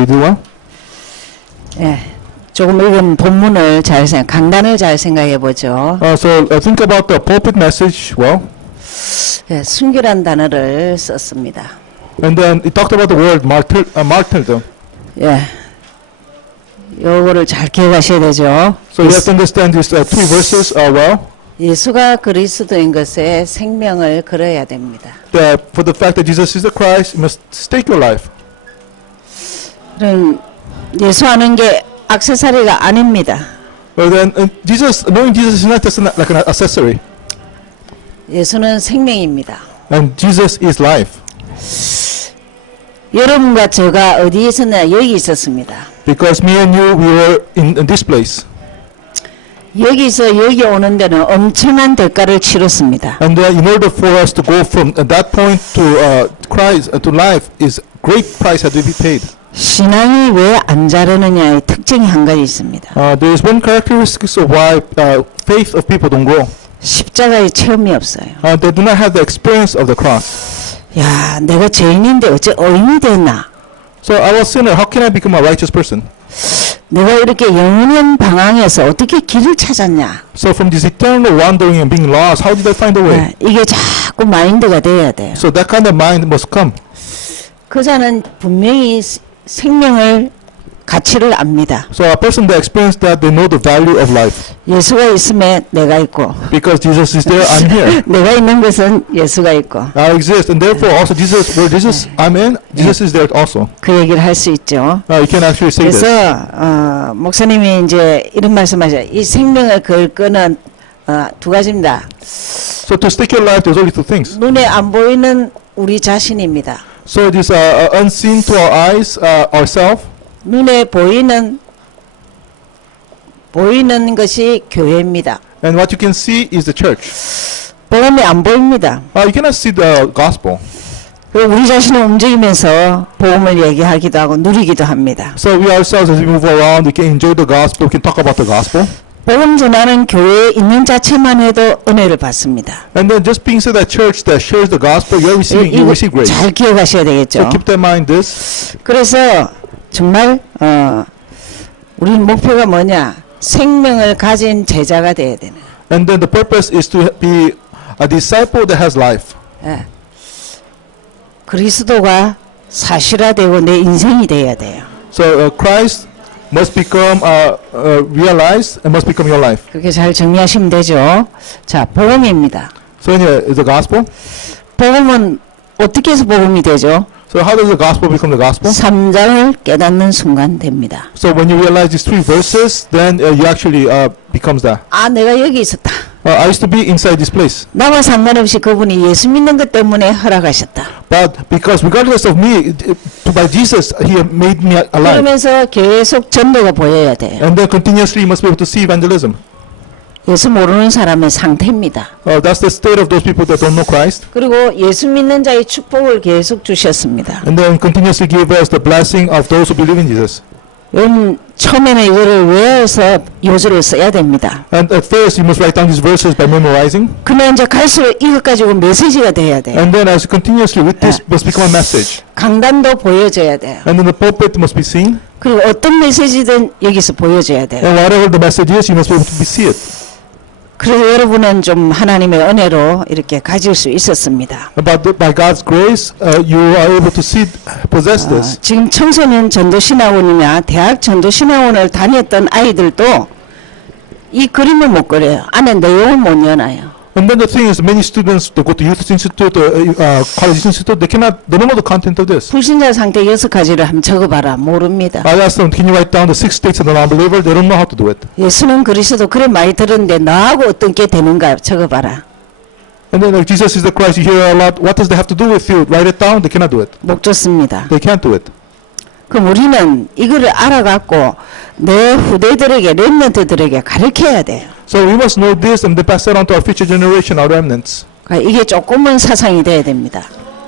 they do well? 예, 조금 읽은 본문을 강단을 잘 생각해 보죠. So think about the pulpit message well. 예, 순교란 단어를 썼습니다. And then it talked about the word martyrdom. 예, 요거를 잘 기억하셔야 되죠. So you have to understand these three verses well. 예수가 그리스도인 것에 생명을 걸어야 됩니다. That for the fact that Jesus is the Christ, you must stake your life. 그럼 예수 아는 게 액세서리가 아닙니다. Well then, knowing Jesus is not just like an accessory. 예수는 생명입니다. And Jesus is life. 여러분과 제가 어디에 있었냐? 여기 있었습니다. Because me and you, we were in this place. 여기서 여기 오는 데는 엄청난 대가를 치렀습니다. And in order for us to go from that point to Christ, to life, is great price had to be paid. 신앙이 왜 안 자라느냐의 특징이 한 가지 있습니다. There is one characteristic of why faith of people don't grow. 십자가의 체험이 없어요. They do not have the experience of the cross. 야, 내가 죄인인데 어째 의인이 됐나? So I was sinner. How can I become a righteous person? 내가 이렇게 영원한 방황에서 어떻게 길을 찾았냐? So from this eternal wandering and being lost, how did I find a way? 네, 이게 자꾸 마인드가 돼야 돼요. So that kind of mind must come. 그 자는 분명히 생명을 가치를 압니다. So a person that experienced that, they know the value of life. 예수가 있으면 내가 있고, Because Jesus is there, I'm here. 내가 있는 것은 예수가 있고. I exist, and therefore also Jesus, where Jesus I'm in, Jesus is there also. 그 얘기를 할 수 있죠. You can actually say this. 그래서 목사님이 이제 이런 말씀하셔요. 이 생명을 걸 거는 두 가지입니다. So to stake your life, there's only two things. 눈에 안 보이는 우리 자신입니다. So it is unseen to our eyes, ourselves. 눈에 보이는 것이 교회입니다. And what you can see is the church. 복음이 안 보입니다. You cannot see the gospel. 우리 자신을 움직이면서 복음을 얘기하기도 하고 누리기도 합니다. So we ourselves, as we move around, we can enjoy the gospel, we can talk about the gospel. 복음 전하는 교회에 있는 자체만 해도 은혜를 받습니다. And then just being so that church that shares the gospel, you receive grace. 잘 기억하셔야 되겠죠. So keep that in mind this. 그래서 정말 우리 목표가 뭐냐? 생명을 가진 제자가 돼야 되는. And then the purpose is to be a disciple that has life. 예. 그리스도가 사실화되고 내 인생이 돼야 돼요. So Christ must become realized and must become your life. 그렇게 잘 정리하시면 되죠. 자, 복음입니다. So in here is the gospel. 복음은 어떻게 해서 복음이 되죠? So how does the gospel become the gospel? 3장을 깨닫는 순간 됩니다. So when you realize these three verses, then you actually becomes that. 아, 내가 여기 있었다. I used to be inside this place, 나와 상관없이 그분이 예수 믿는 것 때문에 허락하셨다. but because regardless of me, by Jesus, He made me alive. 그러면서 계속 전도가 보여야 돼요. And then continuously, you must be able to see evangelism. 예수 모르는 사람의 상태입니다. That's the state of those people that don't know Christ. 그리고 예수 믿는 자의 축복을 계속 주셨습니다. And then continuously give us the blessing of those who believe in Jesus. 처음에는 이거를 외워서 요절을 써야 됩니다. And at first, you must write down these verses by memorizing. 그러나 이제 갈수록 이것 가지고 메시지가 돼야 돼요. And then as continuously with this must become a message. 강단도 보여줘야 돼요. And then the pulpit must be seen. 그리고 어떤 메시지든 여기서 보여줘야 돼요. And whatever the message is, you must be able to see it. 그래서 여러분은 좀 하나님의 은혜로 이렇게 가질 수 있었습니다. But by God's grace, you are able to possess this. 지금 청소년 전도신학원이나 대학 전도신학원을 다녔던 아이들도 이 그림을 못 그려요. 안에 내용을 못 연해요. And then the thing is, many students that go to youth institute, college institute, they don't know the content of this. 불신자 상태 6가지를 한번 적어봐라. 모릅니다. I asked them, can you write down the 6 states of the non-believer? They don't know how to do it. 예수는 그리스도 그래 많이 들었는데 나하고 어떤 게 되는가 적어봐라. And then like Jesus is the Christ, you hear a lot. What does that have to do with you? Write it down. They cannot do it. 못 줬습니다. They can't do it. 그럼 우리는 이거를 알아갖고 내 후대들에게 렘넌트들에게 가르쳐야 돼요. So we must know this and then pass it on to our future generation, our remnants. 그러니까 이게 조금은 사상이 돼야 됩니다.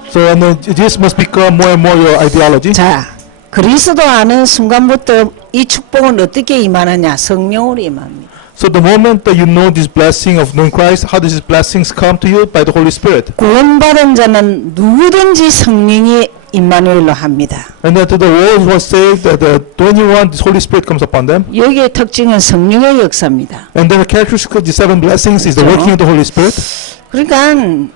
So and then this must become more and more your ideology. 자, 그리스도 아는 순간부터 이 축복은 어떻게 임하느냐? 성령으로 임합니다. So the moment that you know this blessing of knowing Christ, how does these blessings come to you? By the Holy Spirit. 구원받은 자는 누구든지 성령이 임마누엘로 합니다. And then to the world was saved, to anyone, this Holy Spirit comes upon them. 여기의 특징은 성령의 역사입니다. And then the characteristic of the 7 blessings is the 그렇죠. working of the Holy Spirit. 그러니까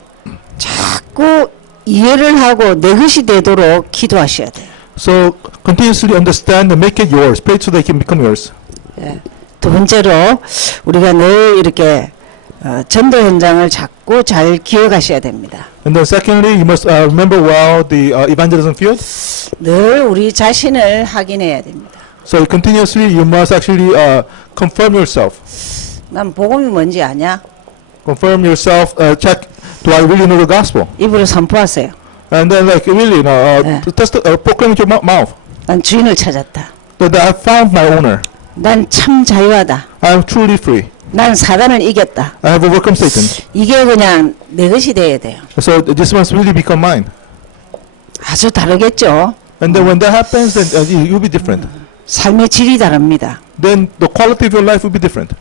자꾸 이해를 하고 내 것이 되도록 기도하셔야 돼요. So continuously understand and make it yours. Pray so they can become yours. 예. 두 번째로 우리가 늘 이렇게 전도 현장을 자꾸 잘 기억하셔야 됩니다. And then secondly, you must remember well the evangelism field. 늘 우리 자신을 확인해야 됩니다. So continuously, you must actually confirm yourself. 난 복음이 뭔지 아냐? Confirm yourself. Check. Do I really know the gospel? 입으로 선포하세요. And then, like, really, proclaim with your mouth 난 주인을 찾았다. that I found my owner. 난 참 자유하다. I am truly free. 난 사단을 이겼다. I have overcome Satan. 이게 그냥 내 것이 돼야 돼요. So this must really become mine. 아주 다르겠죠. And then when that happens, then you'll be different. 삶의 질이 다릅니다. Then the quality of your life will be different.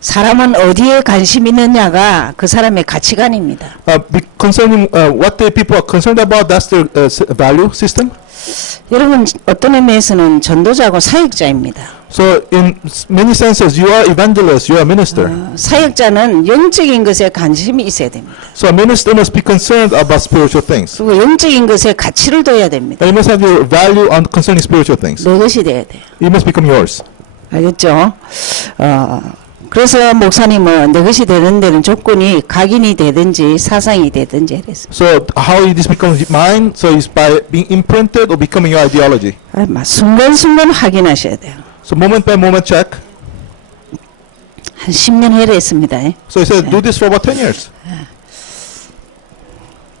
사람은 어디에 관심 있느냐가 그 사람의 가치관입니다. Concerning what the people are concerned about, that's their value system. 여러분 어떤 의미에서는 전도자고 사역자입니다. So in many senses, you are evangelist, you are a minister. 사역자는 영적인 것에 관심이 있어야 됩니다. So a minister must be concerned about spiritual things. 그리고 영적인 것에 가치를 둬야 됩니다. And you must have your value on concerning spiritual things. 내 것이 돼야 돼요. It must become yours. 알겠죠? 그래서 목사님은 내 것이 되는 데는 조건이 각인이 되든지 사상이 되든지 그랬어요. So how this becomes mine? So it's by being imprinted or becoming your ideology. 순간순간 확인하셔야 돼요. So moment by moment check. 한 10년 해를 했습니다. So he said, do this for about 10 years.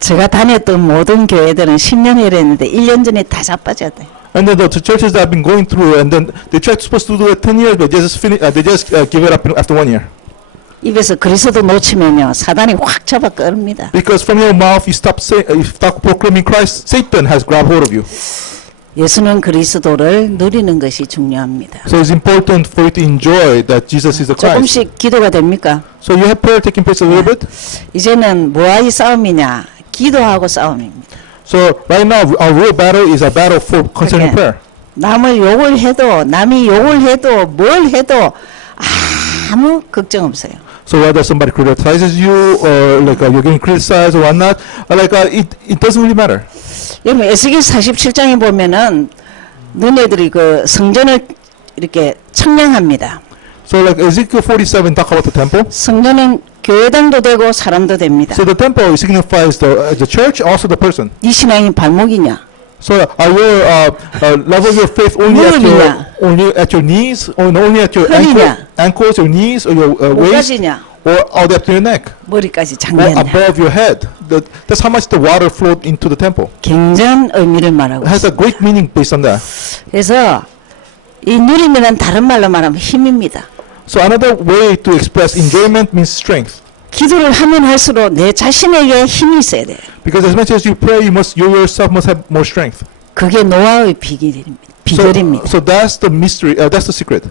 제가 다녔던 모든 교회들은 10년 해를 했는데 1년 전에 다 자빠져야 돼요. And then the churches that I've been going through, and then they tried supposed to do it 10 years, but they just finish. They just give it up after 1 year. 입에서 그리스도 놓치면요 사단이 확 잡아 끌입니다. Because from your mouth you stop proclaiming Christ, Satan has grabbed hold of you. 예수는 그리스도를 누리는 것이 중요합니다. So it's important for you to enjoy that Jesus is the Christ. 조금씩 기도가 됩니까? So you have prayer taking place a little bit. 이제는 뭐하이 싸움이냐? 기도하고 싸움입니다. So right now our real battle is a battle for concerning prayer. 남을 욕을 해도 남이 욕을 해도 뭘 해도 아무 걱정 없어요. So whether somebody criticizes you or like you're getting criticized or whatnot, it doesn't really matter. 여러분 에스겔 47장에 보면은 너네들이 그 성전을 이렇게 청량합니다. So like Ezekiel 47 talk about the temple. 성전은 교회당도 되고 사람도 됩니다. So the temple signifies the church, also the person. 네 신앙이 발목이냐? So are your level of your faith only at your knees, or only at your ankles, your knees, or your waist, 목까지냐? or all the way up to your neck, 머리까지 or 장대냐? above your head? That's how much the water flowed into the temple. 굉장한 의미를 말하고 It has a 있어요. great meaning based on that. 그래서 이 누리면은 다른 말로 말하면 힘입니다. So another way to express enjoyment means strength. 기도를 하면 할수록 내 자신에게 힘이 있어야 돼요. Because as much as you pray, you yourself must have more strength. 그게 노아의 비결입니다. So that's the mystery. That's the secret.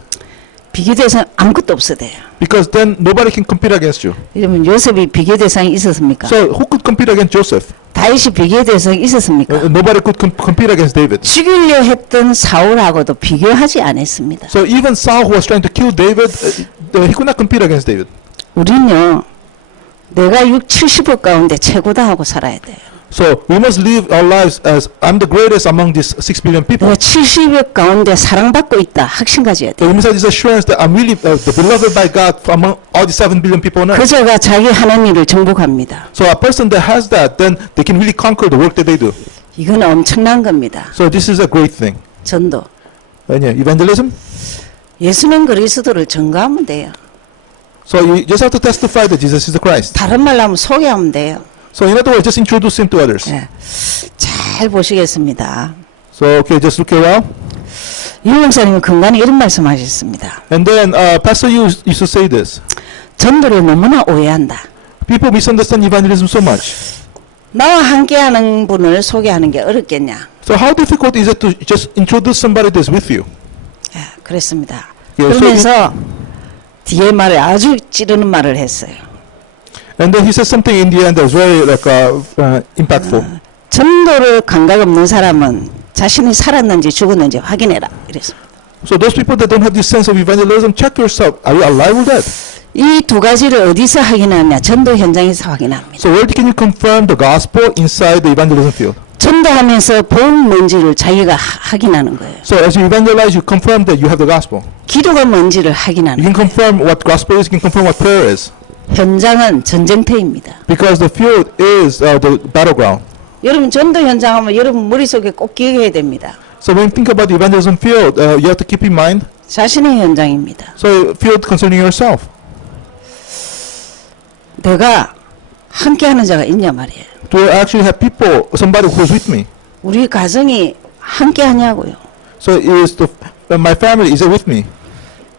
비교대상 아무것도 없어야 돼요. Because then nobody can compete against you. 여러분 요셉이 비교대상이 있었습니까? So who could compete against Joseph? 다윗이 비교대상이 있었습니까? Nobody could compete against David. 죽이려 했던 사울하고도 비교하지 않았습니다. So even Saul, who was trying to kill David, he could not compete against David. 우리는요, 내가 70억 가운데 최고다 하고 살아야 돼요. So we must live our lives as I'm the greatest among these 6 billion people. 내가 70억 가운데 사랑받고 있다 확신 가져야 So 돼요. we must have this assurance that I'm really the beloved by God among all the 7 billion people on earth. 그저가 자기 하는 일을 정복합니다. So a person that has that, then they can really conquer the work that they do. 이건 엄청난 겁니다. So this is a great thing. 전도. Evangelism. 예수는 그리스도를 증거하면 돼요. So you just have to testify that Jesus is the Christ. 다른 말로 하면 소개하면 돼요. So in other words, just introduce him to others. 네. 잘 보시겠습니다. So okay, just look around. 유 목사님은 근간에 이런 말씀하셨습니다. And then Pastor used to say this. 전도를 너무나 오해한다. People misunderstand evangelism so much. 나와 함께하는 분을 소개하는 게 어렵겠냐? So how difficult is it to just introduce somebody that's with you? 예, 그랬습니다. 예, 그러면서 뒤에 말에 아주 찌르는 말을 했어요. And then he said something in the end that was very impactful. 전도를 감각 없는 사람은 자신이 살았는지 죽었는지 확인해라. 이래서 So those people that don't have this sense of evangelism, check yourself. Are you alive or dead? 이 두 가지를 어디서 확인하냐? 전도 현장에서 확인합니다. So where can you confirm the gospel inside the evangelism field? 전도하면서 복음 뭔지를 자기가 확인하는 거예요. So as you evangelize, you confirm that you have the gospel. 기도가 뭔지를 You 확인하는 can 거예요. confirm what gospel is. You can confirm what prayer is. 현장은 전쟁터입니다. Because the field is the battleground. 여러분 전도 현장 하면 여러분 머릿속에 꼭 기억해야 됩니다. So when you think about the evangelism field, you have to keep in mind. 자신의 현장입니다. So field concerning yourself. 내가 함께하는 자가 있냐 말이에요. Do I actually have people, somebody who's with me? 우리 가정이 함께하냐고요. So is my family, is it with me?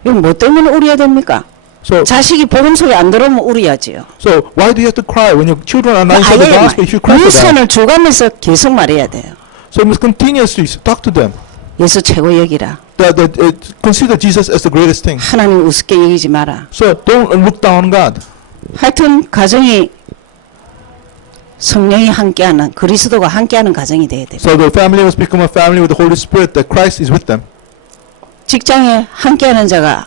이건 뭐 때문에 울어야 됩니까? So 자식이 복음 소리 안 들어오면 울어야지요. so why do you have to cry when your children are not inside the 아예 gospel? You should cry for them. 유선을 줘가면서 계속 말해야 돼요. So you must continuously talk to them. 예수 최고 여기라. That consider Jesus as the greatest thing. 하나님 우습게 여기지 마라. So don't look down on God. 하여튼 가정이 성령이 함께하는 그리스도가 함께하는 가정이 돼야 돼요. So the family must become a family with the Holy Spirit, that Christ is with them. 직장에 함께하는 자가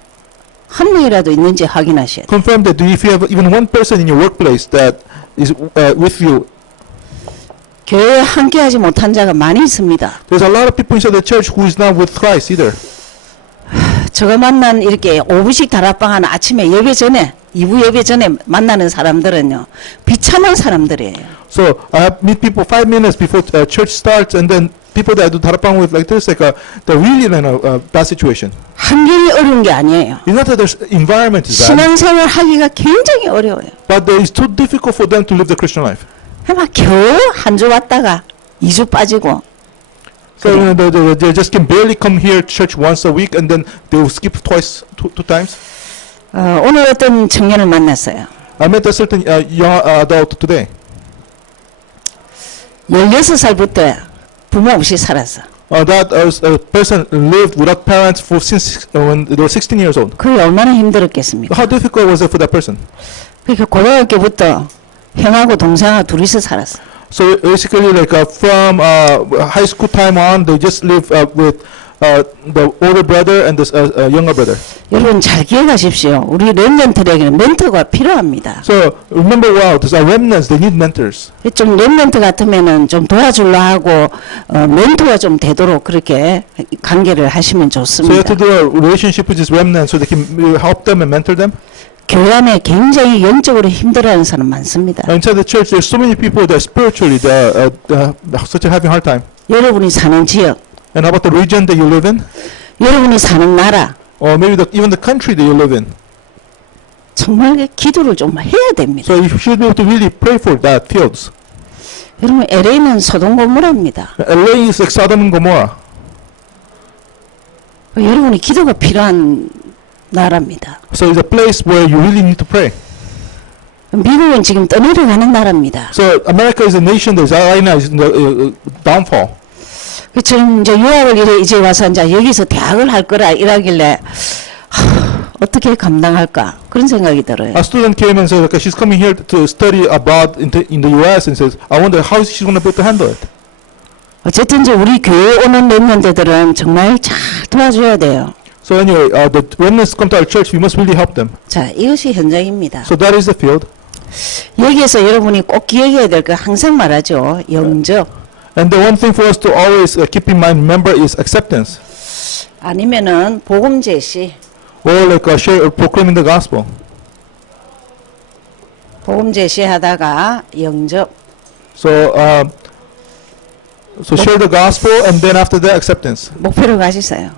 한 명이라도 있는지 확인하셔야 돼요. Confirm that if you have even one person in your workplace that is with you. 교회에 함께하지 못한 자가 많이 있습니다. There's a lot of people inside the church who is not with Christ either. 제가 만난 이렇게 5분씩 다락방 하는 아침에 예배 전에 2부 예배 전에 만나는 사람들은요 비참한 사람들이에요. So I have meet people 5 minutes before church starts, and then people that I do tarapang with like this, they're really in a bad situation. 환경이 어려운 게 아니에요. It's not that their environment is bad, 신앙생활 하기가 굉장히 어려워요. but it's too difficult for them to live the Christian life. 막 겨우 한 주 왔다가 2주 빠지고 So you know, they just can barely come here to church once a week, and then they will skip twice, two times. 오늘 어떤 청년을 만났어요. I met a certain young adult today. 16살부터 부모 없이 살았어. That person lived without parents since when they were 16 years old. 그게 얼마나 힘들었겠습니까? How difficult was it for that person? 그러니까 고등학교부터 형하고 동생하고 둘이서 살았어. So basically, like from high school time on, they just live with the older brother and the younger brother. 여러분 잘 기억하십시오. 우리 렘넌트에게는 멘토가 필요합니다. So remember well, these are remnants. They need mentors. 좀 렘넌트 같으면은 좀 도와주려 하고 멘토가 좀 되도록 그렇게 관계를 하시면 So you have 좋습니다. to do a relationship with these remnants so they can help them and mentor them. 교회 안에 굉장히 영적으로 힘들어하는 사람 많습니다. Inside the church, there's so many people that spiritually they're such a having a hard time. 여러분이 사는 지역, And how about the region that you live in, 여러분이 사는 나라 or maybe even the country that you live in? 정말 기도를 좀 해야 됩니다. So you should be able to really pray for that fields. 여러분 LA는 소돔 고모라입니다. LA is like Sodom and Gomorrah. 여러분이 기도가 필요한 나라입니다. So it's a place where you really need to pray. 미국은 지금 떠내려가는 나라입니다. So America is a nation that is right now is in the downfall. 지금 이제 유학을 이제 와서 이제 여기서 대학을 할 거라 이러길래 어떻게 감당할까 그런 생각이 들어요. A student came and said, okay, she's coming here to study abroad in the U.S. and says, I wonder how is she going to be able to handle it. 어쨌든 이제 우리 교회 오는 렘넌트들은 정말 잘 도와줘야 돼요. So anyway, the remnants come to our church. We must really help them. 자, 이것이 현장입니다. So that is the field. 여기에서 여러분이 꼭 기억해야 될 거 항상 말하죠. 영접. And the one thing for us to always keep in mind, remember, is acceptance. 아니면은 복음 제시. Or like share or proclaiming the gospel. 복음 제시하다가 영접. So share the gospel, and then after that, acceptance. 목표를 가지세요.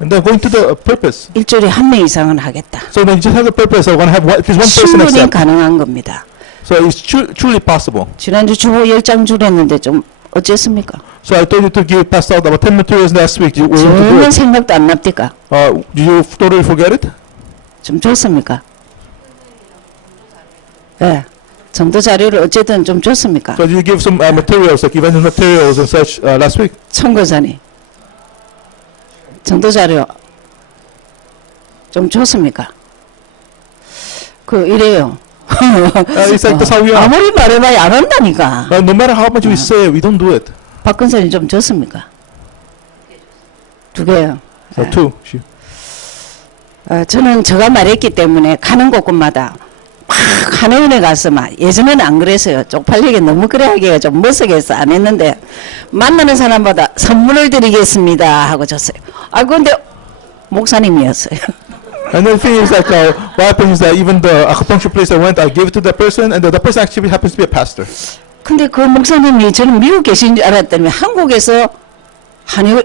And then going to the purpose. 일주일에 한 명 이상은 하겠다. So then you just have the purpose. I want to have at least one person 충분히 accept. 가능한 겁니다. So it's truly possible. 지난주 주보 10장 주랬는데 좀 어쨌습니까? So I told you to give pass out about 10 materials last week. You were able to do 정말 it. 생각도 안 납니까? Do you totally forget it? 좀 줬습니까? 네. 정도 자료를 어쨌든 좀 줬습니까? So did you give some materials, like evangelism materials and such last week? 청거전이 정도 자료 좀 줬습니까? 그 이래요. It's like that's how we are. 아무리 말해봐야 안 한다니까. No matter how much we say, we don't do it. 박근선이 좀 줬습니까? 2개요. So two. 저는 제가 말했기 때문에 가는 곳곳마다 막 한의원에 가서 막 예전에는 안 그랬어요. 쪽팔리게 너무 그래 하기가 좀 멋스게서 안 했는데 만나는 사람마다 선물을 드리겠습니다 하고 줬어요. 아 근데 목사님이었어요. And the thing is like, what happens is that even the acupuncture place I went, I gave it to that person, and the person actually happens to be a pastor. 근데 그 목사님이 저는 미국 계신 줄 알았더니 한국에서 한의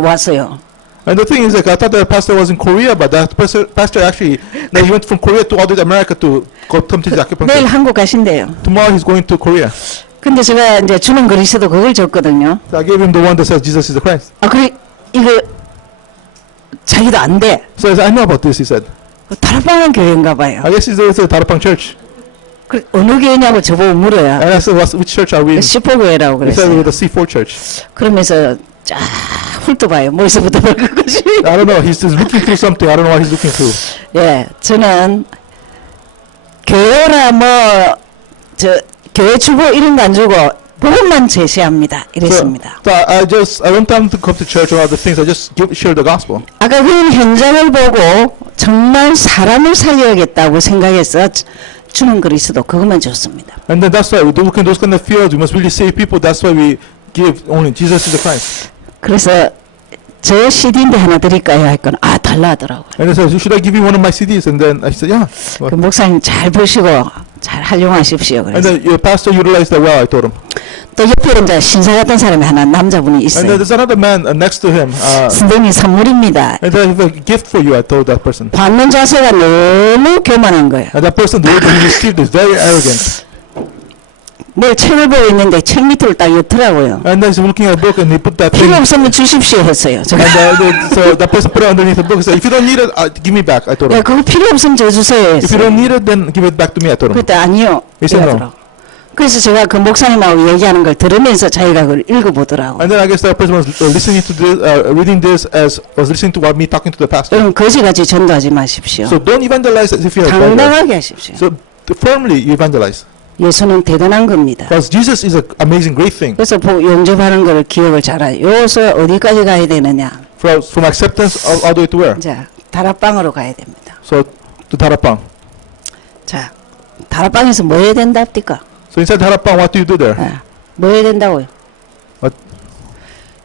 왔어요. And the thing is like, I thought that pastor was in Korea, but that pastor actually, like, he went from Korea to all the way to America to come to the 내일 acupuncture. 한국 가신대요. Tomorrow he's going to Korea. 근데 제가 이제 주는 그리스도 그걸 줬거든요. So I gave him the one that says Jesus is the Christ. 아 그래 이거 자기도 안 돼. So he said, I know about this, he said. 다락방은 교회인가 봐요. I guess it's the Tarapang church. 그 어느 교회냐고 저보고 물어요. And I said, which church are we in? 시포교회라고 He said, we're 그랬어요. the C4 church. 그러면서 쫙 훑어봐요. 머리서부터 발끝까지. I don't know, he's just looking through something. I don't know what he's looking through. 예, 저는 교회나 저 교회 주고 이런 거 안 주고 복음만 제시합니다. 이랬습니다. So I don't tell them to come to church or other things. I just share the gospel. 아까 그 현장을 보고 정말 사람을 살려야겠다고 생각해서 주는 그리스도 그것만 줬습니다. And then that's why we look in those kind of fields. We must really save people. That's why we give only Jesus is the Christ. 그래서 저 CD인데 하나 드릴까요? 했더니 달라 하더라고요. And they said, should I give you one of my CDs? And then I said, yeah. 그 목사님 잘 보시고 잘 활용하십시오. And 그래서 then your pastor utilized that well, I told him. 또 옆에 이제 신사 같은 사람이 하나 남자분이 And then 있어요. there's another man next to him. 선생님 선물입니다. And I have a gift for you, I told that person. 받는 자세가 너무 교만한 거예요. And that person, the way that he received is very arrogant. 내 책을 보고 있는데 책 밑을 딱 였더라고요. And then he's looking at a book and he put that thing. 필요 없으면 주십시오 했어요. 제가. And so that person put it underneath the book and said, if you don't need it, give me back, I told 야, him. 그거 필요 없으면 저 주세요 If 했어요. you don't need it, then give it back to me, I told him. 그때 아니요. He said no. 이러더라고요. 그래서 제가 그 목사님하고 얘기하는 걸 들으면서 자기가 그걸 읽어보더라고요. And then I guess that person was listening to this, reading this as was listening to what me talking to the pastor. 여러분 거지같이 전도하지 마십시오. So don't evangelize as if you're a beggar. 당당하게 하십시오. So firmly you evangelize. 예수는 대단한 겁니다. Because Jesus is an amazing, great thing. 그래서 용접하는 걸 기억을 잘해요. 여기서 어디까지 가야 되느냐. From acceptance all the way to where? 자, 다락방으로 가야 됩니다. So to Tarapang. 자, 다락방에서 뭐 해야 된답니까? So inside Tarapang, what do you do there? 뭐 해야 된다고요? What?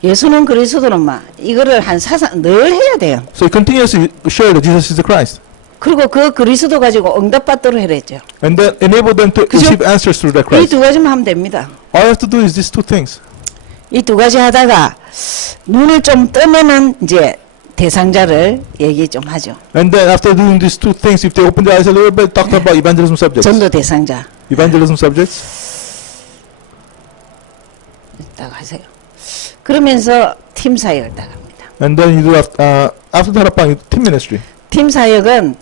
예수는 그리스도는 막 이거를 한 사상 늘 해야 돼요. So he continuously share that Jesus is the Christ. 그리고 그 그리스도 가지고 응답받도록 해야죠. And then enable them to 그죠? receive answers through that 이 Christ. 두 가지만 하면 됩니다. All you have to do is these two things. 이 두 가지 하다가 눈을 좀 뜨면은 이제 대상자를 얘기 좀 하죠. And then after doing these two things, if they open their eyes a little bit, talk about evangelism subjects. 전도 대상자 Evangelism subjects. 딱 하세요. 그러면서 팀 사역을 딱 합니다. And then you do after Tarapang, team ministry. 팀 사역은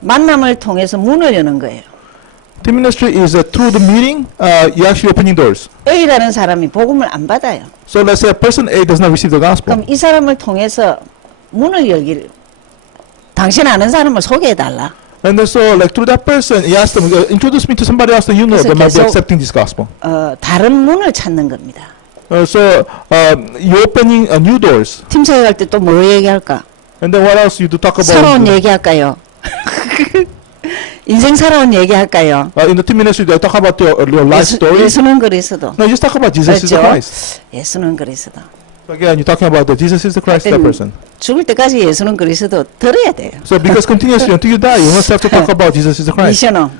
만남을 통해서 문을 여는 거예요. Team ministry is through the meeting, you actually opening doors. A라는 사람이 복음을 안 받아요. So let's say person A does not receive the gospel. 그럼 이 사람을 통해서 문을 열기를 당신 아는 사람을 소개해달라. And then so like through that person, he asked them, introduce me to somebody else that you know 그래서 that might be 계속, accepting this gospel. 다른 문을 찾는 겁니다. So you're opening new doors. 팀 사역할 때 또 뭐 얘기할까? And then what else you do talk about? 살아온 얘기할까요? 인생 살아온 얘기할까요? In the team ministry, they talk about your life story. 예수는 그리스도. No, you just talk about Jesus is the 그렇죠? Christ. 예수는 그리스도. So again, you're talking about that Jesus is the Christ, that person. 죽을 때까지 예수는 그리스도 들어야 돼요. So because continuously until you die, you must have to talk about Jesus is the Christ. 미션홈.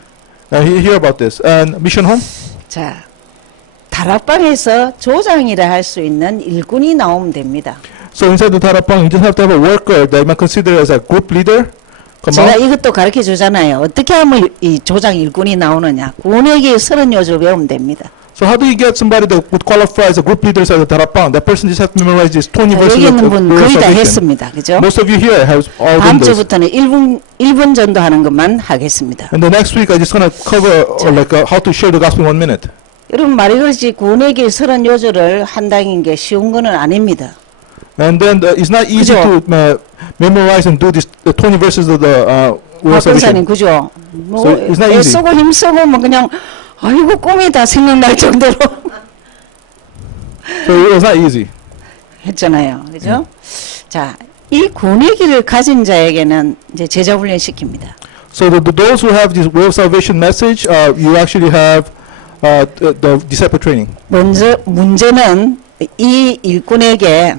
Hear about this. And mission home. 자, 다락방에서 조장이라 할 수 있는 일꾼이 나오면 됩니다. So inside the Tarapang, you just have to have a worker that you might consider as a group leader. Come 제가 out. 이것도 가르쳐 주잖아요. 어떻게 하면 이 조장 일꾼이 나오느냐. 구원에게 30요절 배우면 됩니다. So how do you get somebody that would qualify as a group leader as a Tarapang? That person just have to memorize these 20 verses 여기 of 있는 분 거의 다 salvation. 했습니다. 그죠? Most of you here have all 다음 done this. 주부터는 1분 전도하는 것만 하겠습니다. And the next week, I just gonna cover how to share the gospel in 1 minute. 여러분 말이 그렇지 구원의 길 30요절을 한다는 게 쉬운 거는 아닙니다. And then it's not easy 그죠? to memorize and do these 20 verses of the way of 박근사님 salvation. 그죠? 뭐 So it's not easy. 애쓰고 힘쓰고 뭐 그냥 아이고 꿈이 다 생각날 정도로 So it was not easy. 했잖아요. 그죠? 자, 이 구원의 길을 가진 자에게는 이제 제자 훈련 시킵니다. So those who have this way of salvation message, you actually have the disciple training. 먼저 문제는 이 일꾼에게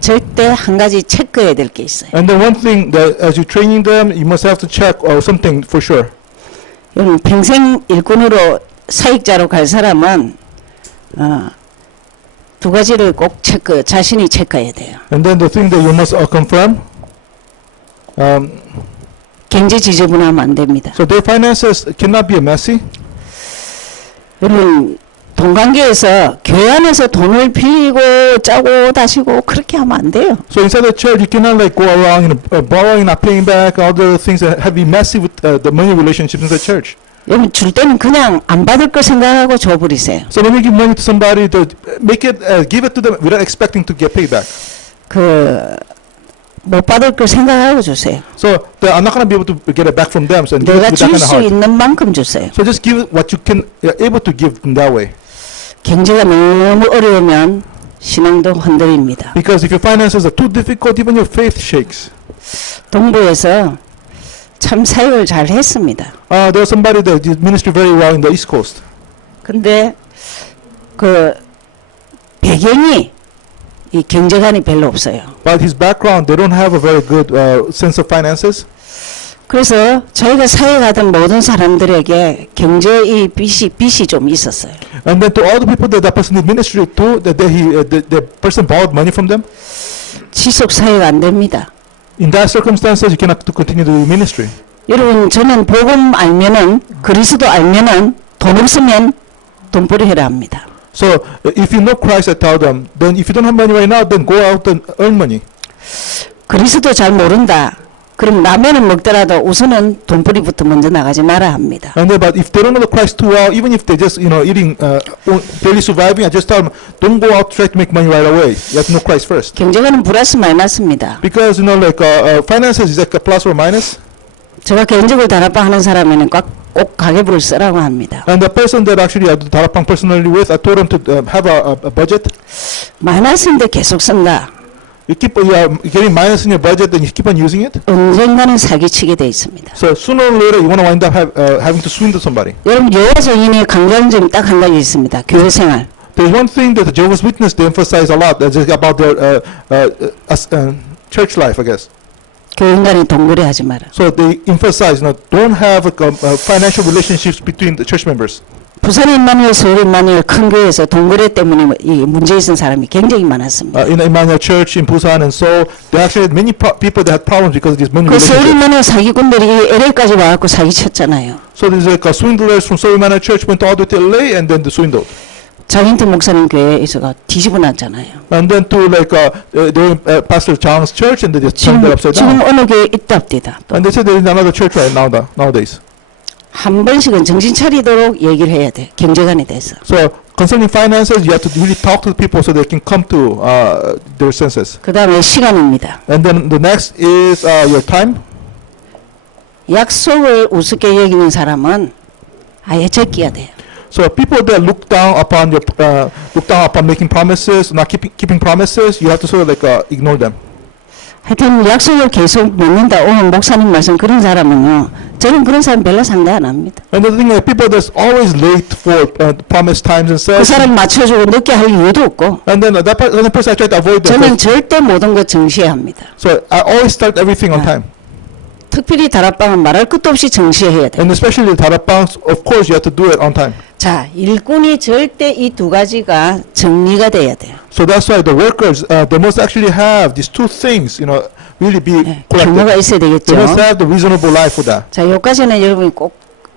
절대 한 가지 체크해야 될 게 있어요. And then one thing that as you're training them, you must have to check something for sure. 여러분 평생 일꾼으로 사역자로 갈 사람은 두 가지를 꼭 자신이 체크해야 돼요. And then the thing that you must confirm, 경제 지저분하면 안 됩니다. so their finances cannot be messy. 여러분 돈 관계에서 교회 안에서 돈을 빌리고 짜고 다시고 그렇게 하면 안 돼요. So inside the church, you cannot like go around, borrowing, not paying back, all the things that have been messy with the money relationships in the church. 여러분 줄 때는 그냥 안 받을 걸 생각하고 줘버리세요. So when you give money to somebody, to make it, give it to them without expecting to get payback. 못 받을 걸 생각하고 주세요. So I'm not going to be able to get it back from them. So give 내가 it with that 줄 kind of 수 heart. 있는 만큼 주세요. So just give what you can, you're able to give in that way. 경제가 너무 어려우면 신앙도 흔들립니다. Because if your finances are too difficult, even your faith shakes. 동부에서 참 사역을 잘 했습니다. There was somebody that did ministry very well in the East Coast. 근데 그 배경이 이 경제관이 별로 없어요. But his background, they don't have a very good sense of finances. 그래서 저희가 사역하던 모든 사람들에게 경제의 빚이 좀 있었어요. And then to all the people that person did ministry to, the person borrowed money from them. 지속 사역 안 됩니다. In that circumstances, you cannot to continue to do ministry. 여러분 저는 복음 알면은 그리스도 알면은 돈 없으면 돈벌이 해라 합니다. So if you know Christ, I tell them, then if you don't have money right now, then go out and earn money. 그리스도 잘 모른다. 그럼 라면을 먹더라도 우선은 돈벌이부터 먼저 나가지 마라 합니다. And then, but if they don't know the Christ too well, even if they just eating barely surviving, I just tell them, don't go out try to make money right away. You have to know Christ first. 경제관은 플러스 마이너스입니다. Because finances is like a plus or minus. 제가 개인적으로 다락방 하는 사람에는 꼭 가계부를 쓰라고 합니다. And the person that actually I do Darapang personally with, I told them to have a budget. 마이너스인데 계속 쓴다. You keep getting minus in your budget, then you keep on using it. 언젠가는 사기치게 돼 있습니다. So sooner or later, you want to wind up having to swindle somebody. 여러분 여호와 증인의 강조하는 점이 딱 한 가지 있습니다. 교회 생활. There's one thing that the Jehovah's Witness they emphasize a lot. That's about their church life, I guess. 교회 인간이 동거래하지 마라. So they emphasize, don't have financial relationships between the church members. 부산 임마누엘, 서울 임마누엘 큰 교회에서 동거래 때문에 이 문제 있는 사람이 굉장히 많았습니다. In Emmanuel Church in Busan and Seoul, they actually had many people that had problems because of these money 그 서울 relationships. 임마누엘 사기꾼들이 LA까지 와갖고 사기쳤잖아요. So there's like swindlers from Seoul Emmanuel Church went all the way to LA and then they swindled. 장인태 목사님 교회에서가 뒤집어놨잖아요. And then to Pastor Chang's church and they just turned it upside 지금 down. 어느 교회 있답디다. And they said they're in another church right now nowadays. 한 번씩은 정신 차리도록 얘기를 해야 돼. 경제관에 대해서. So concerning finances, you have to really talk to the people so they can come to their senses. 그 다음에 시간입니다. And then the next is your time. 약속을 우습게 여기는 사람은 아예 제끼야 돼요. So people that look down upon making promises, not keeping promises, you have to sort of ignore them. 하여튼 약속을 계속 묻는다. 오늘 목사님 말씀 그런 사람은요. 저는 그런 사람 별로 상대 안 합니다. And the thing is, people that's always late for promised times and 그 says, 사람 맞춰주고 늦게 할 이유도 없고 and then that person I try to avoid them. 저는 절대 모든 것 정시해야 합니다. So I always start everything on time. 특별히 다락방은 말할 것도 없이 정시해야 돼요. And especially the Darapangs, of course you have to do it on time. 자, 일꾼이 절대 이 두 가지가 정리가 돼야 돼요. So that's why the workers, they must actually have these two things, really be 규모가 collected. 있어야 되겠죠. They must have the reasonable life for that. 자, 여기까지는 여러분이 꼭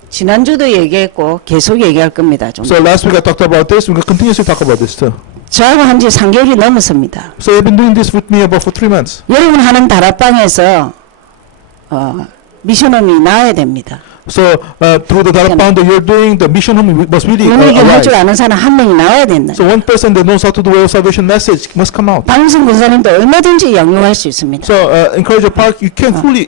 지난주도 얘기했고 계속 얘기할 겁니다. 좀. So last week I talked about this. We're going to continuously talk about this too. 저하고 한 지 3개월이 넘었습니다. So you've been doing this with me about for 3 months. 여러분 하는 다락방에서 미션홈이 나와야 됩니다. So through the Darapan that you're doing, the mission home must really 문의견 할 줄 arise. 아는 사람 한 명이 나와야 된다. So one person that knows how to do way of salvation message must come out. 방송 군사님도 얼마든지 양용할 수 있습니다. So encourage a park. You can fully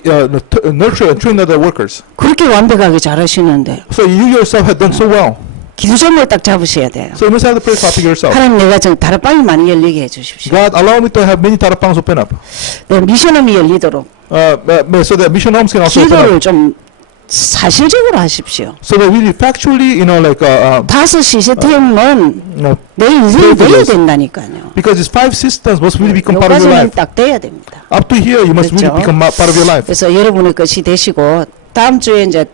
nurture and train other workers. 그렇게 완벽하게 잘하시는데 So you yourself have done so well. 기도점을 딱 잡으셔야 돼요. So you must have the prayer topic yourself. 하나님 내가 좀 다락방이 많이 열리게 해주십시오. God, allow me to have many Darapangs open up. 네, 미션홈이 열리도록 So that mission homes can also open 기도를 up. 좀 사실적으로 하십시오. So that really factually, like 5 시스템은 내 인생이 돼야 된다니까요. because these 5 systems must really become part of your 여기까지는 life. 딱 돼야 됩니다. Up to here, you must really 그렇죠. become part of your life. 그래서 여러분의 것이 되시고 다음 주에 이제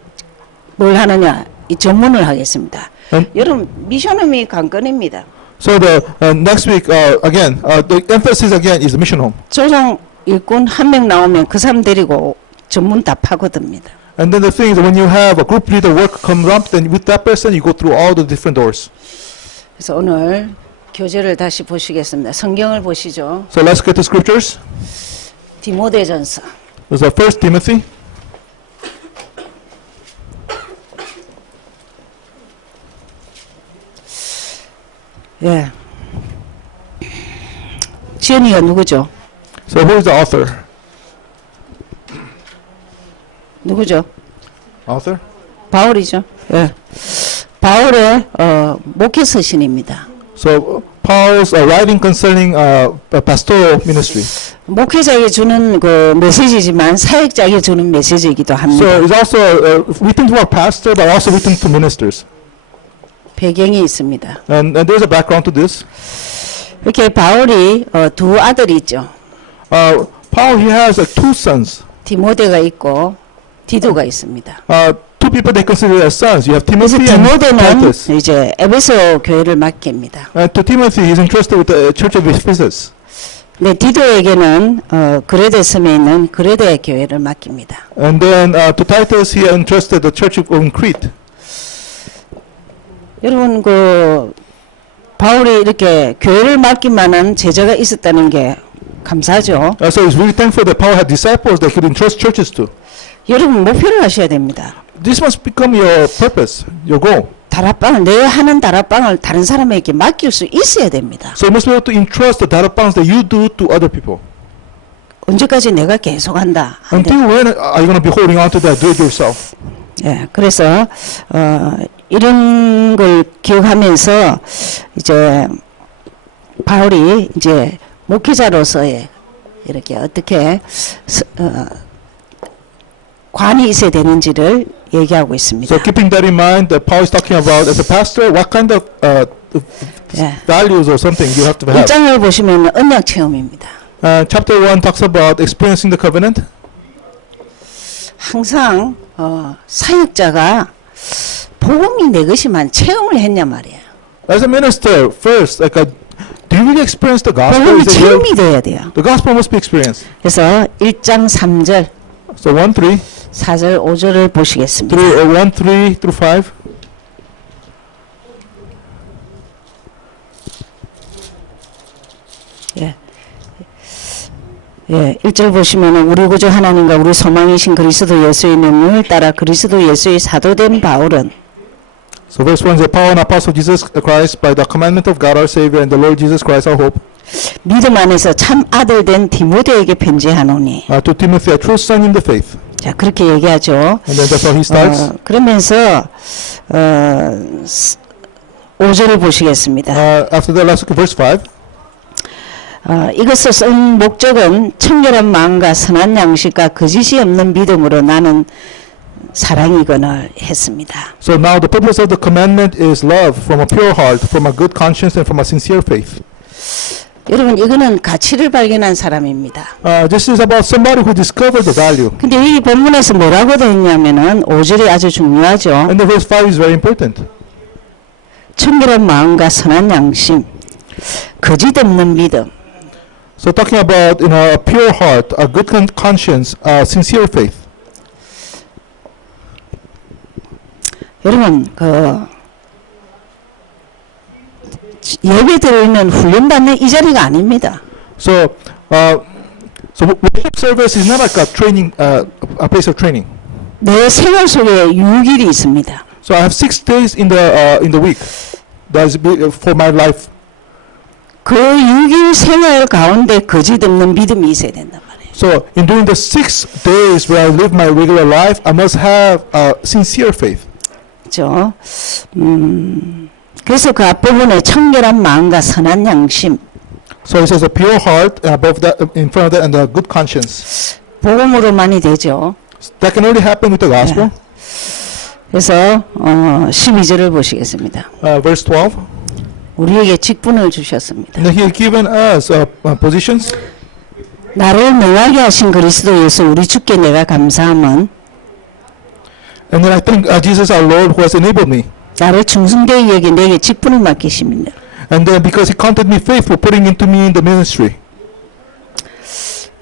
뭘 하느냐 이 전문을 하겠습니다. 여러분 미션홈이 관건입니다. So the next week, again, the emphasis again is the mission home. 조장 일꾼 한 명 나오면 그 사람 데리고 전문 다 파고듭니다. And then the thing is, when you have a group leader work comes up, then with that person, you go through all the different doors. 그래서 오늘 교재를 다시 보시겠습니다. 성경을 보시죠. So let's get the scriptures. 디모데전서. There's First Timothy. 예. 지연이가 누구죠? So who is the author? 누구죠? Author? 바울이죠. 예. 바울의 목회 서신입니다. So Paul's writing concerning pastoral ministry. 목회자에게 주는 그 메시지지만 사역자에게 주는 메시지이기도 합니다. So it's also written to our pastor, but also written to ministers. 배경이 있습니다. And there's a background to this. 이렇게 바울이 2 아들이 있죠. Paul, he has 2 sons. 디모데가 있고 디도가 있습니다. 2 people they consider as sons. You have 그래서 Timothy and 디모데는 Titus. 이제 에베소 교회를 맡깁니다. To Timothy, he's entrusted with the church of Ephesus. 네, 디도에게는 그레데 섬에 있는 그레데 교회를 맡깁니다. And then to Titus, he entrusted the church of Crete. 여러분 그 바울이 이렇게 교회를 맡기만한 제자가 있었다는 게 감사하죠. So he's really thankful that Paul had disciples that he could entrust churches to. 여러분 목표를 하셔야 됩니다. This must become your purpose, your goal. 다락방을 내 하는 다락방을 다른 사람에게 맡길 수 있어야 됩니다. So you must be able to entrust the darapangs that you do to other people. 언제까지 내가 계속한다. 안 돼. Until when are you going to be holding on to that? Do it yourself. 예, 그래서 이런 걸 기억하면서 이제 바울이 이제 목회자로서의 이렇게 어떻게 관이 있어야 되는지를 얘기하고 있습니다. So keeping that in mind, that Paul is talking about as a pastor, what kind of 예. values or something you have to have. 1장을 보시면 언약 체험입니다. Chapter 1 talks about experiencing the covenant. 항상 사역자가 복음이 내 것이만 체험을 했냐 말이에요. As a minister, first, do you really experience the gospel? 복음이 Is it 체험이 돼야 돼요. the gospel must be experienced. 그래서 1장 3절, So 1, 3, 4절, 5절을 보시겠습니다. through 1, 3 through 5. 예. 예, 1절 보시면은 우리 구주 하나님과 우리 소망이신 그리스도 예수의 명령을 따라 그리스도 예수의 사도된 바울은 So verse 1 is Paul, an apostle of Jesus Christ, by the commandment of God our Savior and the Lord Jesus Christ our hope, 믿음 안에서 참 아들 된 디모데에게 편지하노니. to Timothy, a true son in the faith. 자, 그렇게 얘기하죠. And then that's how he starts. 그러면서 5절을 보시겠습니다. After that, let's look at verse 5. 이것을 쓴 목적은 청결한 마음과 선한 양식과 거짓이 없는 믿음으로 나는 사랑이거늘 했습니다. So now the purpose of the commandment is love from a pure heart, from a good conscience, and from a sincere faith. 여러분 이거는 가치를 발견한 사람입니다. This is about somebody who discovered the value. 근데 이 본문에서 뭐라고 되어 있냐면은 5절이 아주 중요하죠. And the verse 5 is very important. 청결한 마음과 선한 양심, 거짓 없는 믿음. So talking about a pure heart, a good conscience, a sincere faith. 여러분 예배 드리는 훈련 받는 이 자리가 아닙니다. So worship service is not like a training, a place of training. 내 생활 속에 6일이 있습니다. So I have 6 days in the week. That is for my life. 그 6일 생활 가운데 거짓 없는 믿음이 있어야 된단 말이에요. So in during the 6 days where I live my regular life, I must have sincere faith. 그렇죠? 그래서 그 앞부분에 청결한 마음과 선한 양심. So it says a pure heart above that, in front of that, and a good conscience. 복음으로만이 되죠. That can only happen with the gospel. 그래서 12절을 보시겠습니다. Verse 12. 우리에게 직분을 주셨습니다. And He has given us positions. 나를 능하게 하신 그리스도 예수 우리 주께 내가 감사함은 And then I thank Jesus our Lord who has enabled me. 나를 충성되게 여기 내게 직분을 맡기십니다. And then because He counted me faithful, putting into me in the ministry.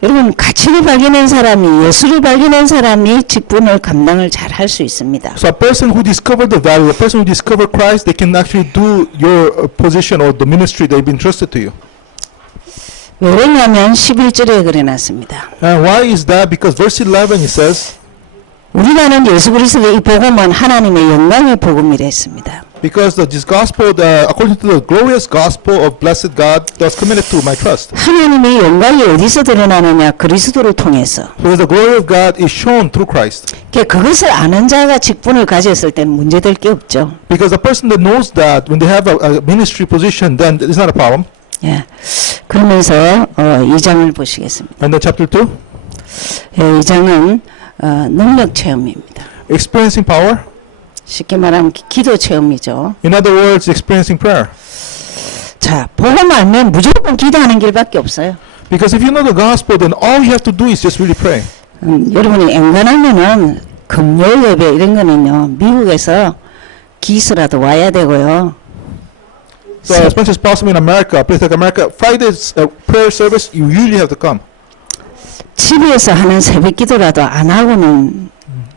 여러분 가치를 발견한 사람이 예수를 발견한 사람이 직분을 감당을 잘 할 수 있습니다. So a person who discovered the value, a person who discovered Christ, they can actually do your position or the ministry they've been entrusted to you. 왜 그러냐면 11절에 그래놨습니다. And why is that? Because verse 11 it says, 우리가 아는 예수 그리스도의 이 복음은 하나님의 영광의 복음이라 했습니다. because this gospel, according to the glorious gospel of blessed God, was committed to my trust. 하나님의 영광이 어디서 드러나느냐? 그리스도를 통해서. Because the glory of God is shown through Christ. 그것을 아는 자가 직분을 가졌을 때는 문제될 게 없죠. Because the person that knows that, when they have a ministry position, then it's not a problem. 예. 그러면서 2장을 보시겠습니다. And then chapter 2, 예, 2장은 능력 체험입니다. experiencing power. 쉽게 말하면 기도 체험이죠. In other words, experiencing prayer. 자, 복음 알면 무조건 기도하는 길밖에 없어요. Because if you know the gospel, then all you have to do is just really pray. 여러분이 엔간하면은 금요 예배 이런 거는요, 미국에서 기수라도 와야 되고요. So as much as possible in America, a place like America, Friday's prayer service, you usually have to come. 집에서 하는 새벽 기도라도 안 하고는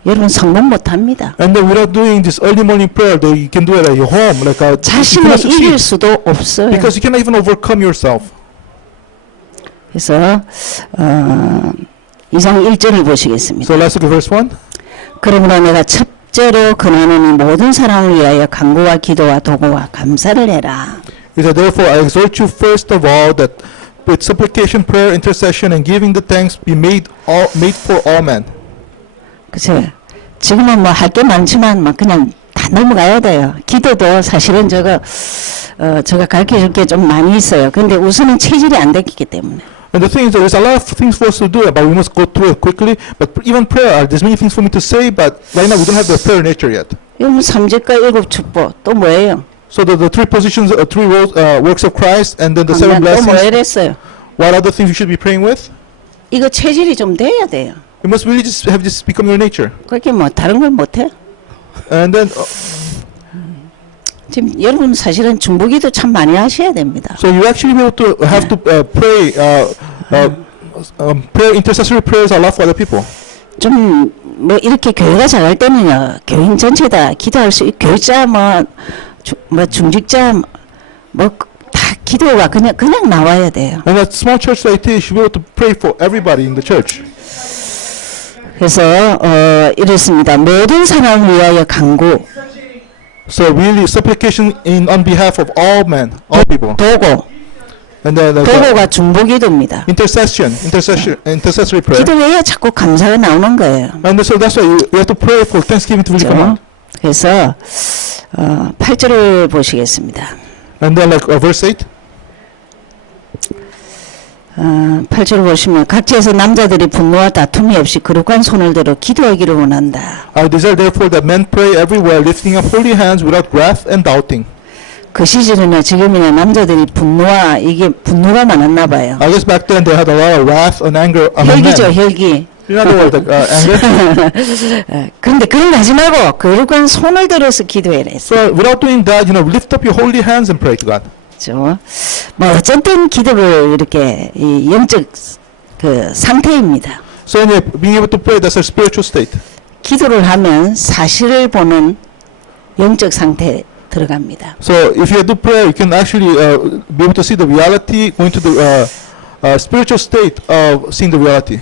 여러분 성공 못 합니다. And then without doing this early morning prayer, that you can do it at your home, like you 자신을 cannot 이길 succeed 수도 없어요. because you cannot even overcome yourself. 그래서 2장 1절을 보시겠습니다. So let's look at verse 1. 그러므로 내가 첫째로 권하노니 모든 사람을 위하여 간구와 기도와 도구와 감사를 해라. It said, therefore I exhort you first of all that with supplication, prayer, intercession, and giving the thanks be made for all men. 그쵸? 지금은 뭐 할 게 많지만 막 그냥 다 넘어가야 돼요. 기도도 사실은 제가 가르쳐 줄 게 좀 많이 있어요. 근데 우선은 체질이 안 되기 때문에. And the thing is, there's a lot of things for us to do, but we must go through it quickly. But even prayer, there's many things for me to say, but right now we don't have the prayer nature yet. 여러분 3절과 7 축복 또 뭐예요? So the three positions, three roles, works of Christ, and then the seven 또 뭐 blessings. 이랬어요? What other things you should be praying with? 이거 체질이 좀 돼야 돼요. You must really just have this become your nature. 그렇게 뭐 다른 걸 못해? And then, 지금 여러분 사실은 중보기도 참 많이 하셔야 됩니다. so you actually be able to have to pray, prayer, intercessory prayers a lot for other people. 좀 뭐 이렇게 교회가 잘할 때는요, 교인 전체 다 기도할 수, 교육자 뭐 중직자 뭐 다 기도가 그냥 나와야 돼요. And a small church like this, you should be able to pray for everybody in the church. 그래서 이렇습니다. 모든 사람을 위하여 간구, So really, supplication on behalf of all men, all people. 도구, And then 도구가 중보기도입니다. intercessory prayer. 기도해야 자꾸 감사가 나오는 거예요. And so that's why you have to pray for thanksgiving to really come out. 그래서 8절을 보시겠습니다. And then verse 8. 8절 보시면 각지에서 남자들이 분노와 다툼이 없이 거룩한 손을 들어 기도하기를 원한다. I desire therefore that men pray everywhere, lifting up holy hands without wrath and doubting. 그 시절에는 지금이나 남자들이 분노가 많았나 봐요. I guess back then they had a lot of wrath and anger among 혈기죠, men. 혈기. You know the word, anger? 근데 그런 거 하지 말고 거룩한 손을 들어서 기도해라 했어요. So without doing that, lift up your holy hands and pray to God. 그렇죠? 뭐 어쨌든 기도를 이렇게 이 영적 그 상태입니다. So when you're being able to pray, that's a spiritual state. 기도를 하면 사실을 보는 영적 상태에 들어갑니다. So if you do prayer, you can actually be able to see the reality, going to the spiritual state of seeing the reality.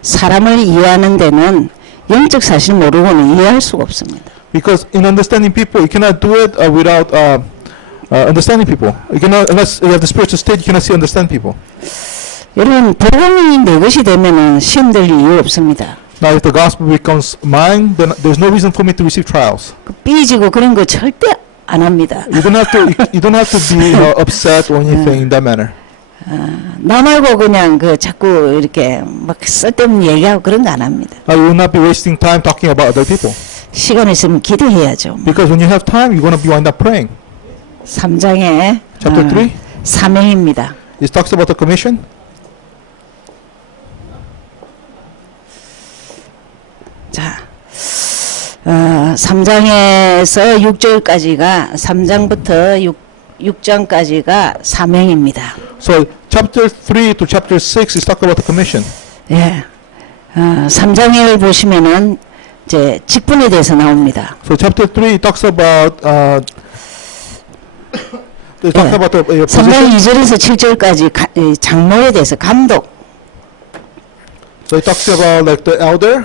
사람을 이해하는 데는 영적 사실 모르고는 이해할 수가 없습니다. Because in understanding people, you cannot do it without understanding people. You cannot, unless you have the spiritual state, you cannot see understand people. 여러분, 복음이 내 것이 되면은 시험 될 이유 없습니다. Now, if the gospel becomes mine, then there's no reason for me to receive trials. 삐지고 그런 거 절대 안 합니다. You don't have to be upset or anything in that manner. 나 말고 그냥 그 자꾸 이렇게 막 쓸데없는 얘기하고 그런 거 안 합니다. You will not be wasting time talking about other people. 시간 있으면 기도해야죠. Because when you have time, you're going to be wind up praying. 3장에 Chapter 3, 사명입니다. it talks about the commission. 자, 3장에서 6절까지가 3장부터 6장까지가 사명입니다. So chapter 3 to chapter 6 is talk about the commission. 예, 3장을 보시면은 이제 직분에 대해서 나옵니다. So chapter 3 talks about they talk about the 3장 position. 2절에서 7절까지 장로에 대해서 감독. So it talks about like the elder.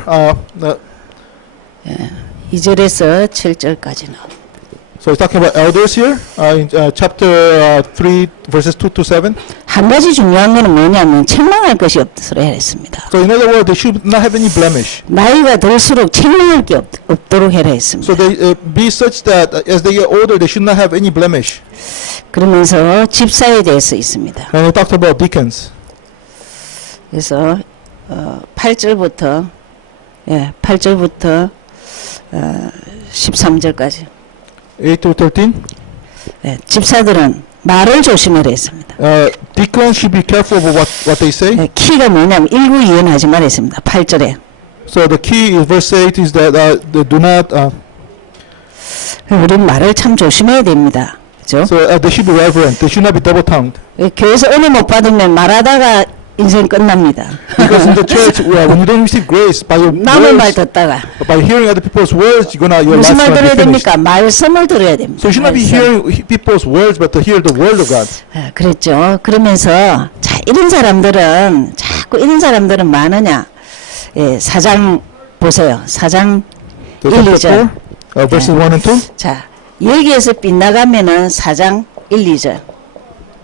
2절에서 7절까지 나옵니다. So it's talking about elders here in chapter 3 verses 2 to 7. 한 가지 중요한 거는 뭐냐면 책망할 것이 없으라 했습니다. So in other words, they should not have any blemish. 나이가 들수록 책망할 게 없도록 해라 했습니다. So they be such that as they get older, they should not have any blemish. 그러면서 집사에 대해서 있습니다. And it talks about deacons. 그래서 8절부터 8절부터 13절까지 8 to 13. 집사들은 말을 조심하라 했습니다. Deacons should be careful of what they say. 키가 뭐냐면 일구이연하지 말라 했습니다. 8절에. So the key in verse 8 is that they do not. 우리는 말을 참 조심해야 됩니다. 그죠? So they should be reverent. They should not be double-tongued. 교회에서 은혜 못 받으면 말하다가 인생 끝납니다. Because in the church, when you don't receive grace by your 남의 말 words, 듣다가 by hearing other people's words, your 무슨 life's 말 going to 들어야 be finished. 됩니까? 말씀을 들어야 됩니다. So you should not be 말씀. hearing people's words, but to hear the word of God. 그랬죠. 그러면서 자 이런 사람들은 자꾸 이런 사람들은 많으냐? 4장 보세요. 4장 So 1, chapter 2절. 4, verses 1 and 2. 자 여기에서 빗나가면은 4장 1, 2절.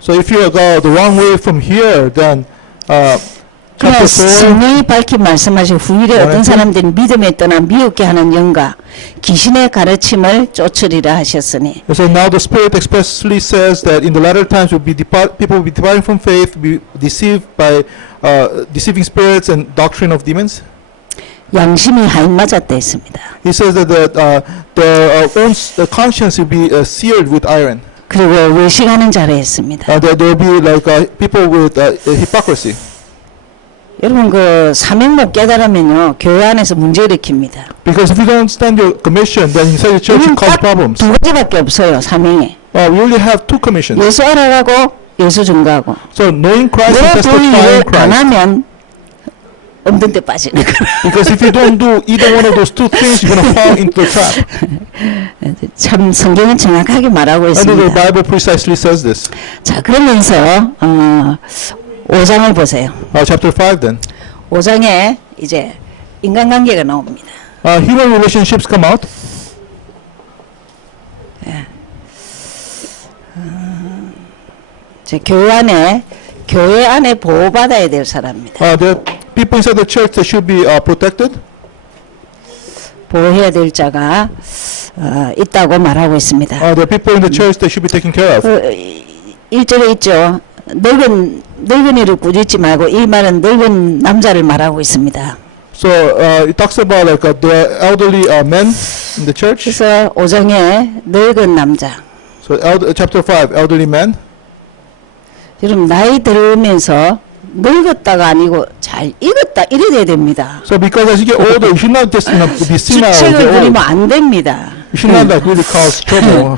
So if you go the wrong way from here, then 그냥 chapter 4, 성령이 밝히 말씀하신 후일에 어떤 원했죠? 사람들이 믿음에 떠나 미혹게 하는 영과 귀신의 가르침을 쫓으리라 하셨으니 so now the Spirit expressly says that in the latter times people will be departing from faith, be deceived by deceiving spirits and doctrine of demons. 양심이 하인 맞았다 했습니다. He says that their own conscience will be seared with iron. 그리고 외식하는 자라 했습니다. There will be like people with hypocrisy. 여러분 그 사명 못 깨달으면요 교회 안에서 문제 일으킵니다. Because if you don't understand your commission, then inside the church you cause problems. 두 가지밖에 없어요 사명이. We only have two commissions. 예수 알아가고 예수 증거하고. So knowing Christ and 내 둘 testifying 일 안 Christ. 하면 없는 데 빠지니까. Because if you don't do either one of those two things, you're going to fall into the trap. 참 성경은 정확하게 말하고 And the 있습니다. Bible precisely says this. 자 그러면서 5장을 보세요. Chapter 5 then. 5장에 이제 인간관계가 나옵니다. Human relationships come out. 제 교회 안에 보호받아야 될 사람입니다. There are people inside the church that should be protected. 보호해야 될 자가 있다고 말하고 있습니다. There are people in the church that should be taken care of. 1절에 있죠. 늙은이를 꾸짖지 말고 이 말은 늙은 남자를 말하고 있습니다. So it talks about like the elderly men in the church. 그래서 5장에 늙은 남자. So chapter 5, elderly men. 여러분 나이 들으면서 늙었다가 아니고 잘 익었다 이래 돼야 됩니다. So because as you get older, you should not just be senile. 주책을 get 부리면 old. 안 됩니다. You should not like really cause trouble.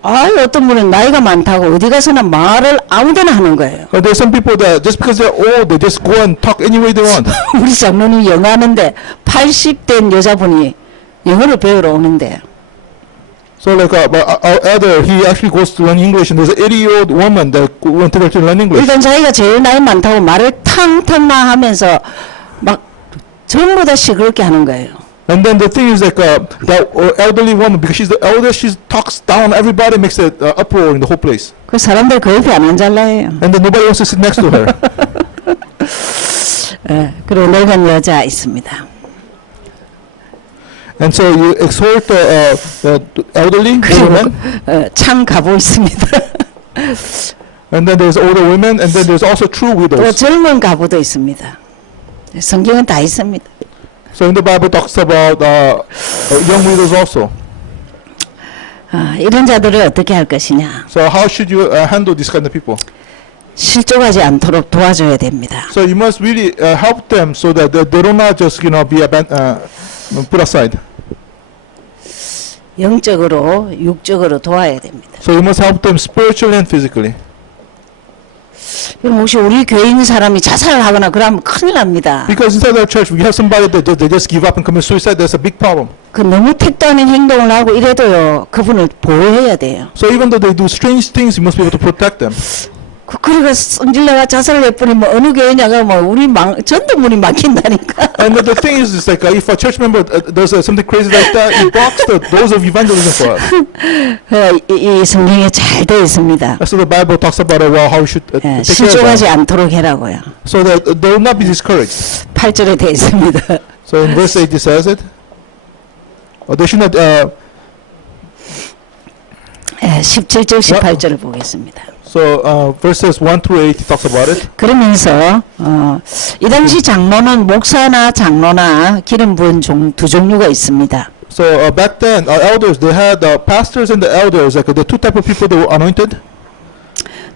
어떤 분은 나이가 많다고 어디 가서나 말을 아무데나 하는 거예요. There's some people that just because they're old, they just go and talk any way they want. 우리 장로님 영어 하는데 80된 여자분이 영어를 배우러 오는데 So like our elder, he actually goes to learn English, and there's an 80-year-old woman that went to learn English. 일단 자기가 제일 나이 많다고 말을 탕탕 하면서 막 전부 다 시끄럽게 하는 거예요. And then the thing is like that elderly woman, because she's the elder, she talks down everybody, makes an uproar in the whole place. 그 사람들 그 옆에 안 앉을라 해요. And then nobody wants to sit next to her. 예, 그리고 늙은 여자 있습니다. And so you exhort the elderly 그리고 women. 참 가보 있습니다. And then there's older women, and then there's also true 또 widows. 젊은 가부도 있습니다. 성경은 다 있습니다. So in the Bible talks about young widows also. 이런 자들을 어떻게 할 것이냐. So how should you handle this kind of people? 실족하지 않도록 도와줘야 됩니다. So you must really help them so that they do not just be put aside. 영적으로 육적으로 도와야 됩니다. So you must help them spiritually and physically. 그럼 혹시 우리 교회 있는 사람이 자살을 하거나 그러면 큰일 납니다. Because inside our church, we have somebody that they just give up and commit suicide. That's a big problem. 그 너무 택도 아닌 행동을 하고 이래도요, 그분을 보호해야 돼요. So even though they do strange things, you must be able to protect them. 그리고 성질내가 자살을 해버리 뭐 어느 교회냐가 뭐 우리 전도문이 막힌다니까. And the thing is, it's like if a church member does something crazy like that, it blocks the doors of evangelism for us. 이 성경에 잘 되어 있습니다. So the Bible talks about well, how we should take care of 실족하지 them, 않도록 해라고요. so that they will not be discouraged. 8절에 되어 있습니다. So in verse 8 it says it. They should not. 17절 18절을 보겠습니다. So verses 1 through 8 he talks about it. 그러면서 이 당시 장로는 목사나 장로나 기름 부은 두 종류가 있습니다. So back then, elders, they had pastors and the elders, like the two type of people that were anointed.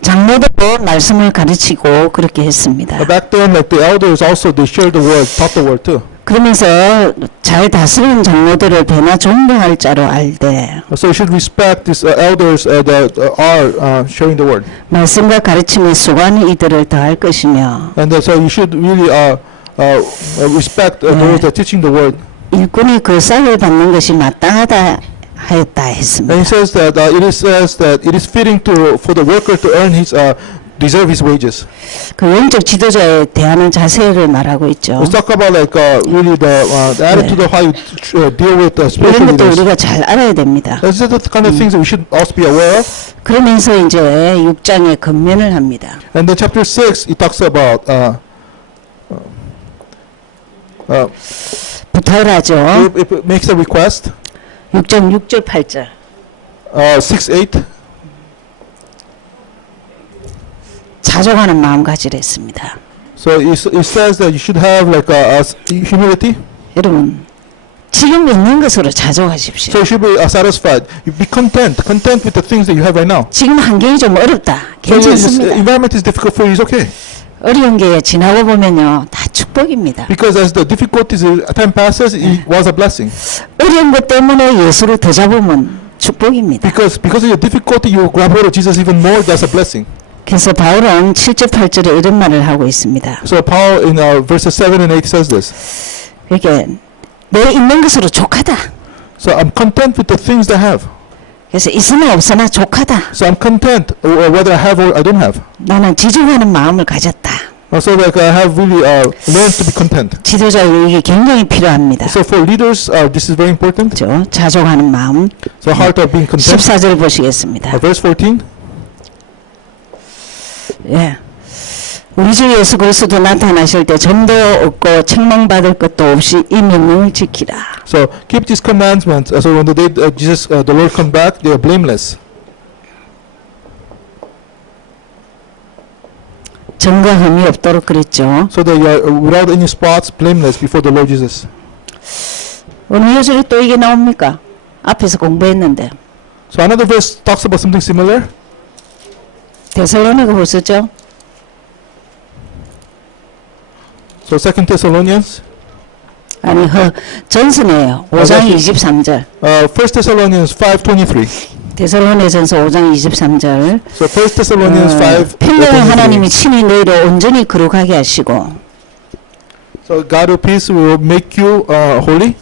장로들도 말씀을 가르치고 그렇게 했습니다. Back then, like the elders also, they shared the word, taught the word too. 그러면서 잘 다스리는 장로들을 배나 존경할 자로 알되 So you should respect these elders that are sharing the word. 말씀과 가르침의 수관이 이들을 더할 것이며 And so you should really respect those that are teaching the word. 일꾼이 그 쌀을 받는 것이 마땅하다 하였다 했습니다. And he says that it is fitting for the worker to earn his deserve his wages. 그 영적 지도자에 대하는 자세를 말하고 있죠. Let's talk about like really the attitude of how you deal with spiritual 이런 것도 leaders. 우리가 잘 알아야 됩니다. These are the kind of things that we should also be aware of. 그러면서 이제 6장에 건면을 합니다. And then chapter 6, it talks about 부탁을 하죠. it makes a request. 6장 6절 8절. 6, 8. 자족하는 마음 가지랬습니다. So it says that you should have like a humility. 여러분 지금 있는 것으로 자족하십시오. So you should be satisfied. You be content with the things that you have right now. 지금 환경이 좀 어렵다. So yes, 괜찮습니다. environment is difficult for you. It's okay. 어려운 게 지나고 보면요 다 축복입니다. Because as the difficulties time passes, it was a blessing. 어려운 것 때문에 예수를 더 잡으면 축복입니다. Because of your difficulty, you grab hold of Jesus even more. That's a blessing. 그래서 바울은 7절 8절에 이런 말을 하고 있습니다. So Paul in verses 7 and 8 says this. 그러니까 내 있는 것으로 족하다. So I'm content with the things that I have. 그래서 있으나 없으나 족하다. So I'm content whether I have or I don't have. 나는 지족하는 마음을 가졌다. So like I have really learned to be content. 지도자에게 이게 굉장히 필요합니다. So for leaders, this is very important. 그렇죠? 자족하는 마음. So heart of being content. 14절 보시겠습니다. Verse 14. 예. 우리 주 예수 그리스도 나타나실 때 점도 없고 책망받을 것도 없이 이 명령을 지키라. So keep these commandments. So when the day Jesus, the Lord, come back, they are blameless. 점과 흠이 없도록 그랬죠. So they are without any spots, blameless before the Lord Jesus. 오늘 요절에 또 이게 나옵니까? 앞에서 공부했는데. So another verse talks about something similar. 데살로니가 보셨죠? So 2 Thessalonians. 아니 전서네요. 5장 23절. 1 Thessalonians 5:23. 데살로니전서 5장 23절. So 1 Thessalonians 5. 평강의 하나님이 친히 너희를 온전히 거룩하게 하시고. So God of peace will make you holy.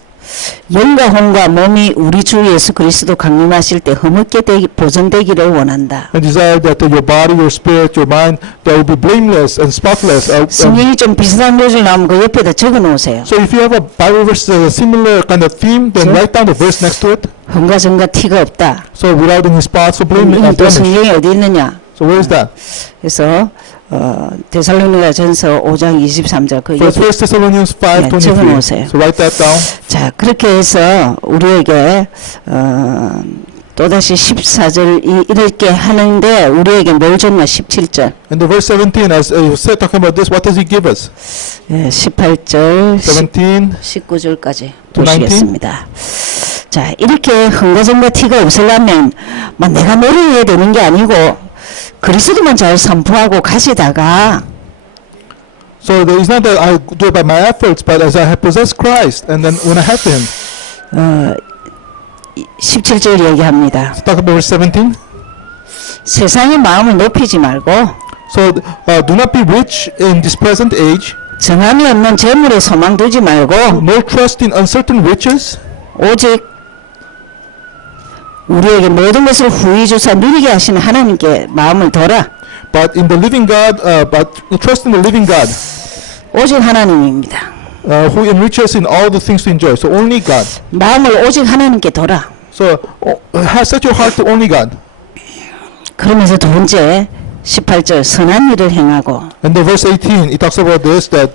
영과 혼과 몸이 우리 주 예수 그리스도 강림하실 때 허물게 보존되기를 원한다. And desire that your body, your spirit, your mind, that will be blameless and spotless. 성경이 좀 비슷한 요절 나오면 그 옆에다 적어 놓으세요. So if you have a Bible verse a similar kind of theme, then write down the verse next to it. 흠과 점과 티가 없다. So without any spots or 또 blemish. 성경이 어디 있느냐? So where is that? 그래서 데살로니가 전서 5장 23절 그 So it's 1 Thessalonians 네, 5:23. 적어놓으세요. So write that down. 자, 그렇게 해서 우리에게 또다시 14절 이렇게 하는데 우리에게 뭘 줬나 17절. And the verse 17, as you said, talking about this, what does he give us? 예, 18절 17. 19절까지 to 보시겠습니다. 자, 이렇게 흠과 점과 티가 없으려면 막 내가 노력해야 되는 게 아니고 그리스도만 잘 선포하고 가시다가 So it's not that I do it by my efforts, but as I have possessed Christ, and then when I have Him. 17절 얘기합니다. So talk about verse 17. 세상의 마음을 높이지 말고 So do not be rich in this present age, 정함이 없는 재물에 소망 두지 말고 no trust in uncertain riches, 오직 우리에게 모든 것을 후히 주사 누리게 하시는 하나님께 마음을 둬라. but in the living God, but trust in the living God, 오직 하나님입니다. who enriches in all the things to enjoy. So only God. 마음을 오직 하나님께 둬라. So set your heart to only God. 그러면서 두 번째 18절 선한 일을 행하고 And the verse 18, it talks about this, that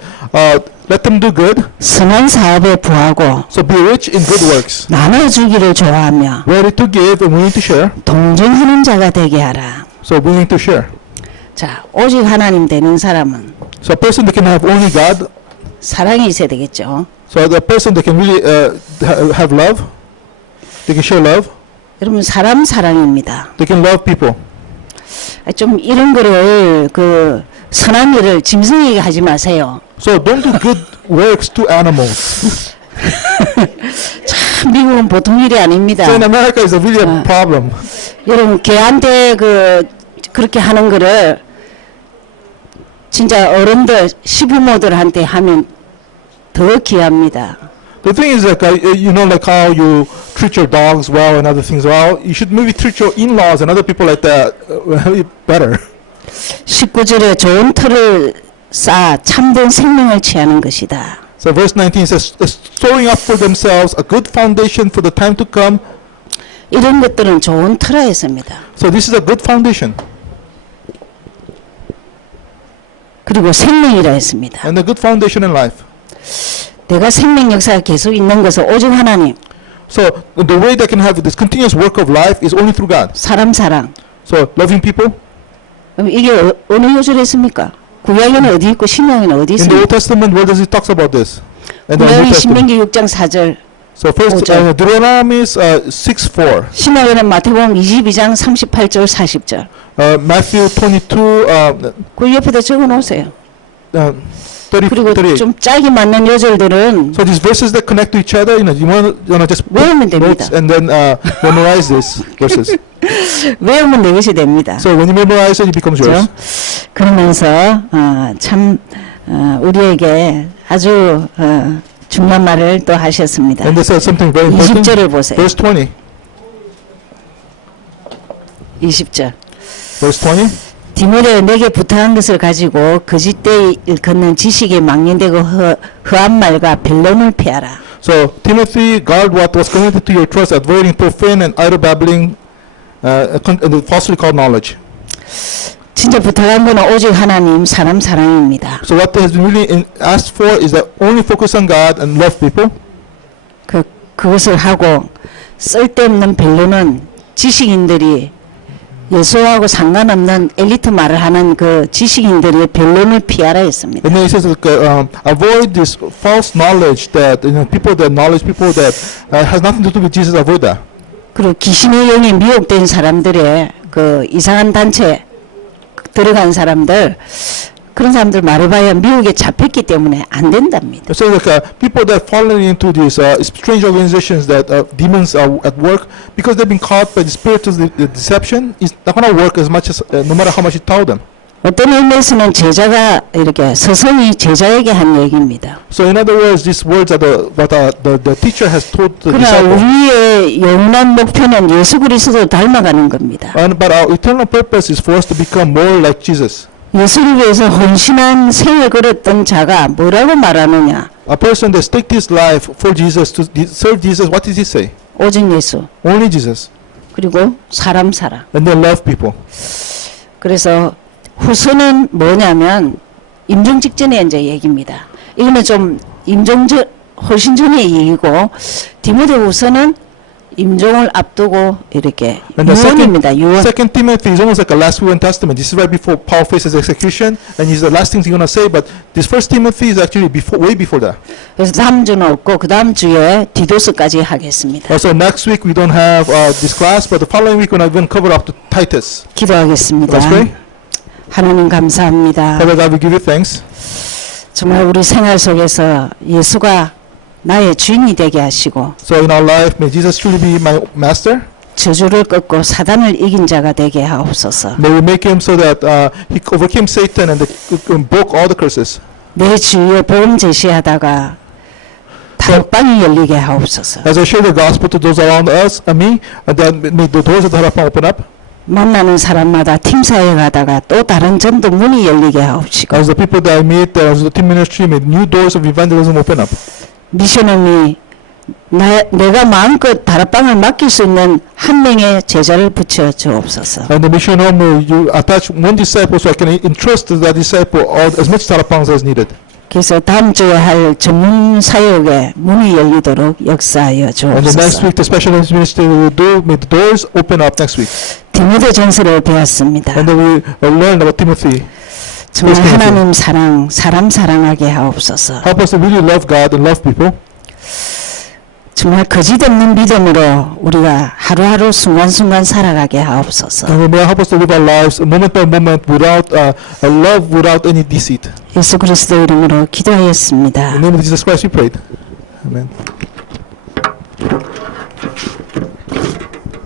let them do good, 선한 사업에 부하고 so be rich in good works, 나눠주기를 좋아하며 ready to give and willing to share. 동정하는 자가 되게 하라. So willing to share. 자, 오직 하나님 되는 사람은 So a person that can have only God, 사랑이 있어야 되겠죠. so the person that can really have love, they can share love, 여러분 사람 사랑입니다. they can love people. 좀 이런 거를 그 선한 일을 짐승에게 하지 마세요. So don't do good works to animals. 참 미국은 보통 일이 아닙니다. So in America, it's really a problem. 여러분 개한테 그렇게 하는 거를 진짜 어른들 시부모들한테 하면 더 귀합니다. The thing is like you know, like how you treat your dogs well and other things well. You should maybe treat your in-laws and other people like that better. 19절에 좋은 틀을 쌓아 참된 생명을 취하는 것이다. So verse 19 says, storing up for themselves a good foundation for the time to come. 이런 것들은 좋은 틀에 했습니다. So this is a good foundation. 그리고 생명이라 했습니다. And a good foundation in life. 내가 생명 역사가 계속 있는 것은 오직 하나님, So the way that can have this continuous work of life is only through God. 사람 사랑. So loving people. 그럼 이게 어느 요절에 있습니까? 구약에는 어디 있고 신약에는 어디 In the 있습니까? Old Testament, where does it talk about this? And the New 구약이 Testament. 신명기 6장 4절, So first, 5절. Deuteronomy 6:4, 신약에는 마태복음 22장 38절 40절. Matthew 22, 그 옆에다 적어 놓으세요. 30, 그리고 38. 좀 짝이 맞는 요절들은 So these verses that connect to each other, you wanna just put 외우면 notes 됩니다. and then memorize these verses. 외우면 내 것이 됩니다. So when you memorize it, it becomes yours. 그렇죠? 그러면서 참 우리에게 아주 중요한 말을 또 하셨습니다. And this is something very important. 20절을 보세요. Verse 20. 20절. Verse 20. 디모데 내게 부탁한 것을 가지고 거짓되이 일컫는 지식에 망령되고 허한 말과 변론을 피하라. So Timothy, guard what was committed to your trust, avoiding profane and idle babbling, and falsely called knowledge. 진짜 부탁한 거는 오직 하나님, 사람 사랑입니다. So what has been really asked for is that only focus on God and love people. 그것을 하고 쓸데없는 변론은 지식인들이 예수하고 상관없는 엘리트 말을 하는 그 지식인들의 변론을 피하라 했습니다. And then he says, avoid this false knowledge that people that knowledge people that has nothing to do with Jesus. Avoid that. 그리고 귀신의 영에 미혹된 사람들의 그 이상한 단체 들어간 사람들 그런 사람들 말해봐야 미혹에 잡혔기 때문에 안 된답니다. So like people that fallen into these strange organizations that demons are at work because they've been caught by the spirit of the deception, it's not going to work as much as no matter how much you tell them. 어떤 의미에서는 제자가 이렇게 스승이 제자에게 한 얘기입니다. So in other words, these words are the teacher has told the 그러나 disciple. 우리의 영원한 목표는 예수 그리스도 닮아가는 겁니다. But our eternal purpose is for us to become more like Jesus. 예수를 위해서 헌신한 생을 걸었던 자가 뭐라고 말하느냐? A person that staked his life for Jesus to serve Jesus, what did he say? 오직 예수. Only Jesus. 그리고 사람 사랑. And they love people. 그래서 후서는 뭐냐면 임종 직전에 이제 얘기입니다. 이거는 좀 임종 훨씬 전의 얘기고 디모데후서는 임종을 앞두고 이렇게 And the 유언입니다. 유언. Second Timothy is almost like a last will and testament. This is right before Paul faces execution, and he's the last things he's gonna say. But this First Timothy is actually way before that. 그래서 다음 주는 없고 그 다음 주에 디도스까지 하겠습니다. So next week we don't have this class, but the following week we're going to cover up to Titus. 기도하겠습니다. Let's pray. 하나님 감사합니다. Father God, we give you thanks. 정말 우리 생활 속에서 예수가 나의 주인이 되게 하시고 So in our life, may Jesus truly be my master. 저주를 꺾고 사단을 이긴 자가 되게 하옵소서. May we make him so that he overcame Satan and broke all the curses. 내 주위에 복음 제시하다가 다락방이 열리게 하옵소서. As I share the gospel to those around us and me, that may the doors of the Harapang open up. 만나는 사람마다 팀사에 가다가 또 다른 전도 문이 열리게 하옵시고 As the people that I meet, as the team ministry, may new doors of evangelism open up. 미션홈이 내가 마음껏 다락방을 맡길 수 있는 한 명의 제자를 붙여 주옵소서. And the mission home, you attach one disciple so I can entrust to that disciple all, as much Tarapangs as needed. 그래서 다음 주에 할 전문 사역에 문이 열리도록 역사하여 And the next 주옵소서. week, the special ministry will do, may the doors open up next week. 디모데 전서를 배웠습니다. And then we learn about Timothy. 정말 Timothy. 하나님 사랑, 사람 사랑하게 하옵소서. Help us to really love God and love people. 정말 거짓 없는 믿음으로 우리가 하루하루 순간순간 살아가게 하옵소서. And may help us to live our lives moment by moment without a love, without any deceit. 예수 그리스도 이름으로 In 기도하였습니다. the name of Jesus Christ we prayed. Amen.